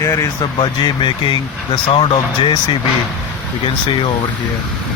Here is the bhaji making the sound of JCB. You can see over here.